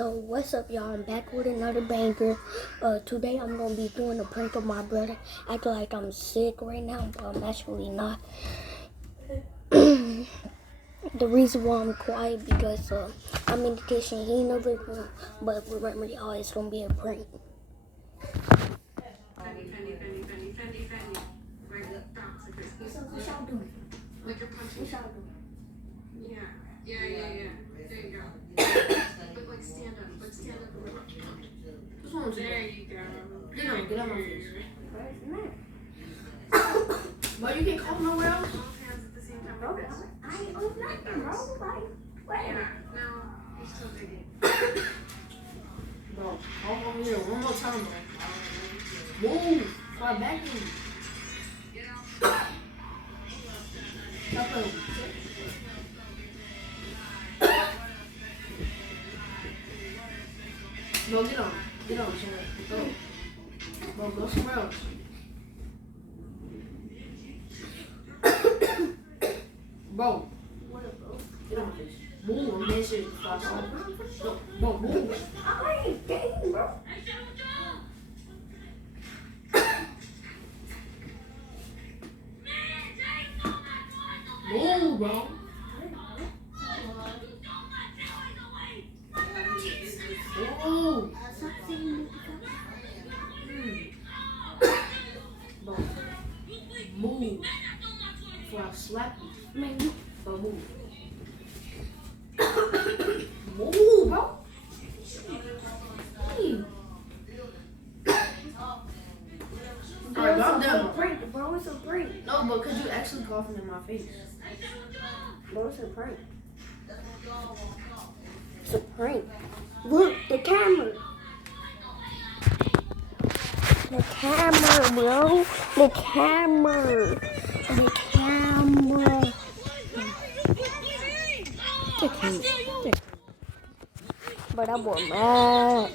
So what's up, y'all? I'm back with another banger. Today I'm gonna be doing a prank of my brother. Act like I'm sick right now, but I'm actually not. The reason why I'm quiet because I'm in the kitchen. He in the living room, but remember, y'all, it's gonna be a prank. What y'all doing? Like you're punching. What y'all doing? Yeah. There you go. But like stand up. Like stand up a little. There you go. Get on my face. But you can't call nowhere else? Both hands at the same time. Bro, I ain't open nothing, bro. Like, what? Yeah. Now you're still digging. Bro, hold on here one more time, bro. Move. Fly back in. Stop playing. Bro, get on. Get on somewhere. Go. Bro, go somewhere else. Bro. Get on this. Move. I'm dead serious. Bro, move. I ain't dating, bro. Move, bro. Move. Stop saying Bro, move. Before I slap you. man, Bro, move. Move, bro. Hey. Alright, bro, I'm it's done. a prank, bro. It's a prank. No, but could you actually coughing in my face? Bro, it's a prank. It's a prank. Look, the camera. The camera, bro. The camera. The camera. But that boy mad.